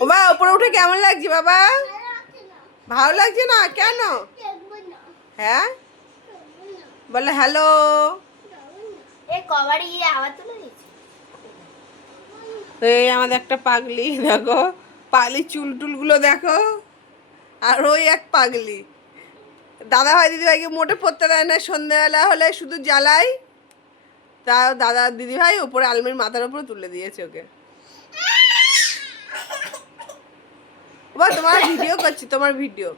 বাবা উপরে উঠে কেমন লাগছে বাবা? ভালো লাগছে না কেন? হ্যাঁ বলে হ্যালো। এই আমাদের একটা পাগলি দেখো, পাগলি চুল টুলগুলো দেখো। আর ওই এক পাগলি দাদা ভাই দিদি ভাইকে মোটে পড়তে দেয় না, সন্ধ্যাবেলা হলে শুধু জ্বালাই। তা দাদা দিদি ভাই উপরে আলমির মাথার উপরে তুলে দিয়েছে ওকে। তোমার ভিডিও করছি, তোমার ভিডিও।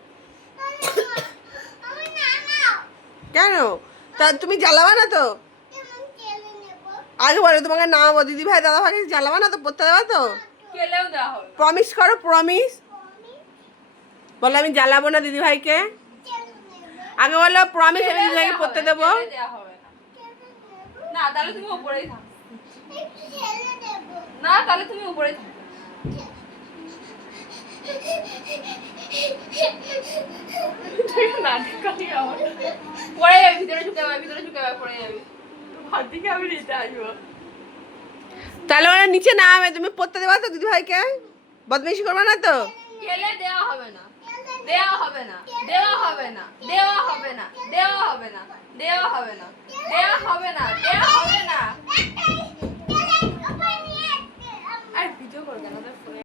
কেন? তা তুমি জ্বালাবা না তো? আগে বলো তোমাকে নামাবো, দিদি ভাই দাদা ভাইকে জ্বালাবা না তো, পড়তে দেওয়া তো? প্রমিস করো, প্রমিস। বলো আমি জ্বালাবো না দিদি ভাইকে। আগে বলো প্রমিস, আমি দিদি ভাইকে পড়তে দেবো। না তাহলে তুমি উপরেই থাকো। না তাহলে তুমি উপরেই থাকো। পরে যাবি, ভিতরে ঢুকে যাবে, ভিতরে ঢুকে যাবে, পরে যাবি। ঘর থেকে আমি নিতে আসবো। তাহলে ওরা নিচে নামে, তুমি পড়তে দেবা তো দিদি ভাইকে? বদমাইশি করবে না তো? খেলে দেওয়া হবে না, দেওয়া হবে না, দেওয়া হবে না, দেওয়া হবে না, দেওয়া হবে না, দেওয়া হবে না, দেওয়া হবে না, দেওয়া হবে না। আর ভিডিও করবে না।